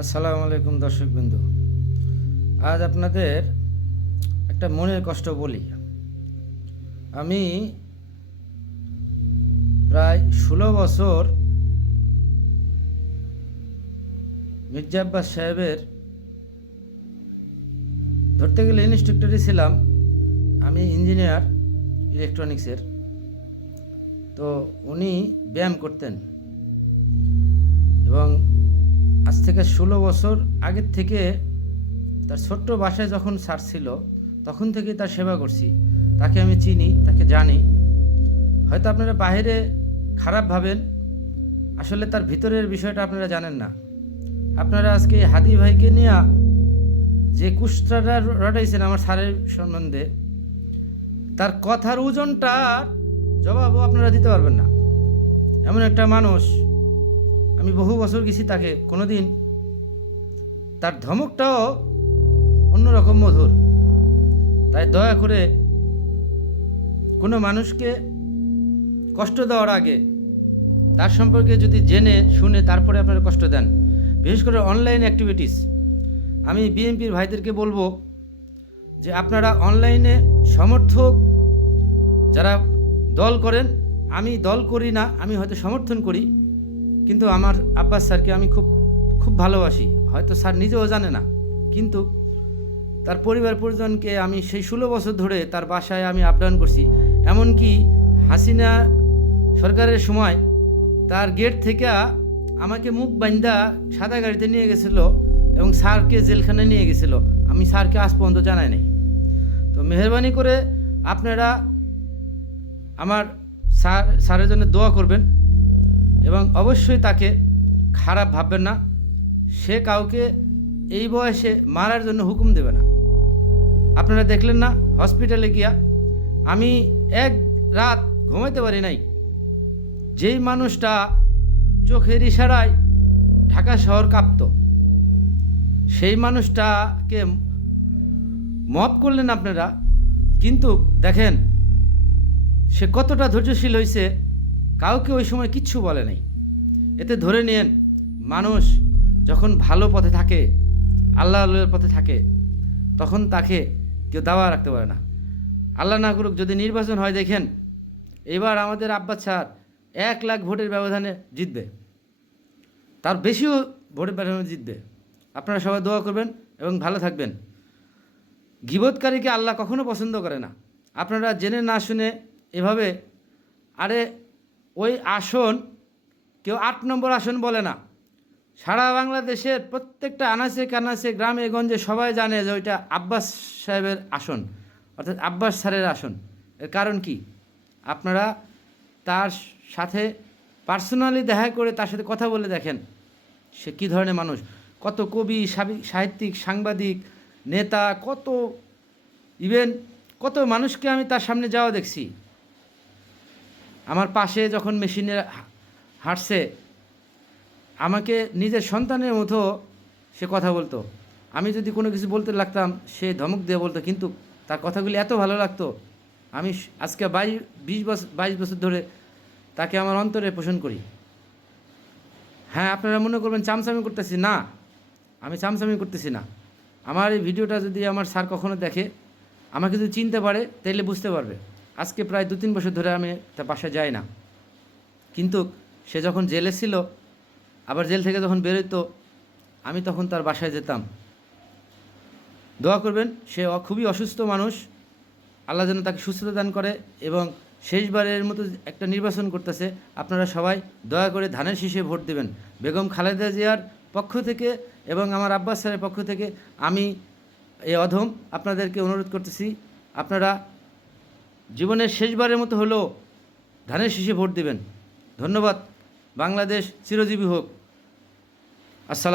আসসালামু আলাইকুম দর্শকবৃন্দ। আজ আপনাদের একটা মনের কষ্ট বলি। আমি প্রায় 16 বছর মির্জা আব্বাস সাহেবের ধরতে গেলে ইনস্ট্রাক্টরই ছিলাম। আমি ইঞ্জিনিয়ার ইলেকট্রনিক্সের। তো উনি ব্যায়াম করতেন এবং আজ থেকে 16 বছর আগের থেকে তার ছোট্ট বাসায় যখন স্যার ছিল তখন থেকেই তার সেবা করছি। তাকে আমি চিনি, তাকে জানি। হয়তো আপনারা বাইরে খারাপ ভাবেন, আসলে তার ভিতরের বিষয়টা আপনারা জানেন না। আপনারা আজকে হাদি ভাইকে নিয়ে যে কুষ্টাটা রটাইছেন আমার স্যারের সম্বন্ধে, তার কথার ওজনটার জবাবও আপনারা দিতে পারবেন না। এমন একটা মানুষ, আমি বহু বছর গেছি তাকে, কোনোদিন তার ধমকটাও অন্যরকম মধুর। তাই দয়া করে কোনো মানুষকে কষ্ট দেওয়ার আগে তার সম্পর্কে যদি জেনে শুনে তারপরে আপনারা কষ্ট দেন, বিশেষ করে অনলাইন অ্যাক্টিভিটিস, আমি বিএনপির ভাইদেরকে বলবো যে আপনারা অনলাইনে সমর্থক যারা দল করেন, আমি দল করি না, আমি হয়তো সমর্থন করি, কিন্তু আমার আব্বাস স্যারকে আমি খুব খুব ভালোবাসি। হয়তো স্যার নিজেও জানে না, কিন্তু তার পরিবার পরিজনকে আমি সেই 16 বছর ধরে তার বাসায় আমি আপ ডাউন করছি। এমনকি হাসিনা সরকারের সময় তার গেট থেকে আমাকে মুখ বান্ধা সাদা গাড়িতে নিয়ে গেছিল এবং স্যারকে জেলখানায় নিয়ে গেছিল। আমি স্যারকে আজ পর্যন্ত জানাই নাই। তো মেহরবানি করে আপনারা আমার স্যারের জন্য দোয়া করবেন এবং অবশ্যই তাকে খারাপ ভাববেন না। সে কাউকে এই বয়সে মারার জন্য হুকুম দেবে না। আপনারা দেখলেন না হসপিটালে গিয়া আমি এক রাত ঘুমাইতে পারি নাই। যেই মানুষটা চোখের ইশারায় ঢাকা শহর কাঁপত, সেই মানুষটাকে মফ করলেন আপনারা, কিন্তু দেখেন সে কতটা ধৈর্যশীল হয়েছে, কাউকে ওই সময় কিচ্ছু বলে নাই। এতে ধরে নিন, মানুষ যখন ভালো পথে থাকে, আল্লাহ আল্লাহর পথে থাকে, তখন তাকে কেউ দাওয়া রাখতে পারে না। আল্লাহ না করুক যদি নির্বাচন হয়, দেখেন এবার আমাদের আব্বাস স্যার 1 লাখ ভোটের ব্যবধানে জিতবে, তার বেশিও ভোটের ব্যবধানে জিতবে। আপনারা সবাই দোয়া করবেন এবং ভালো থাকবেন। গীবতকারীকে আল্লাহ কখনো পছন্দ করে না। আপনারা জেনে না শুনে এভাবে, আরে ওই আসন কেউ 8 নম্বর আসন বলে না। সারা বাংলাদেশের প্রত্যেকটা আনাচে কানাচে গ্রামে গঞ্জে সবাই জানে যে ওইটা আব্বাস সাহেবের আসন, অর্থাৎ আব্বাস স্যারের আসন। এর কারণ কি? আপনারা তার সাথে পার্সোনালি দেখা করে তার সাথে কথা বলে দেখেন সে কী ধরনের মানুষ। কত কবি, সাহিত্যিক, সাংবাদিক, নেতা, কত ইভেন কত মানুষকে আমি তার সামনে যাওয়া দেখছি। আমার পাশে যখন মেশিনে হাঁটছে, আমাকে নিজের সন্তানের মতো সে কথা বলতো। আমি যদি কোনো কিছু বলতে লাগতাম, সে ধমক দিয়ে বলতো, কিন্তু তার কথাগুলি এত ভালো লাগতো। আমি আজকে 22 বছর ধরে তাকে আমার অন্তরে পোষণ করি। হ্যাঁ, আপনারা মনে করবেন চামচামি করতেছি, না, আমি চামচামি করতেছি না। আমার এই ভিডিওটা যদি আমার স্যার কখনো দেখে, আমাকে যদি চিনতে পারে, তাইলে বুঝতে পারবে। আজকে প্রায় 2-3 বছর ধরে আমি তার বাসায় যাই না, কিন্তু সে যখন জেলে ছিল, আবার জেল থেকে যখন বেরোতো, আমি তখন তার বাসায় যেতাম। দোয়া করবেন, সে খুবই অসুস্থ মানুষ, আল্লাহ যেন তাকে সুস্থতা দান করে এবং শেষবারের মতো একটা নির্বাচন করতেছে। আপনারা সবাই দয়া করে ধানের শীষে ভোট দেবেন। বেগম খালেদা জিয়ার পক্ষ থেকে এবং আমার আব্বাস স্যারের পক্ষ থেকে আমি এই অধম আপনাদেরকে অনুরোধ করতেছি, আপনারা জীবনের শেষবারের মতো হলেও ধানের শীষে ভোট দেবেন। ধন্যবাদ। বাংলাদেশ চিরজীবী হোক। আসসালাম।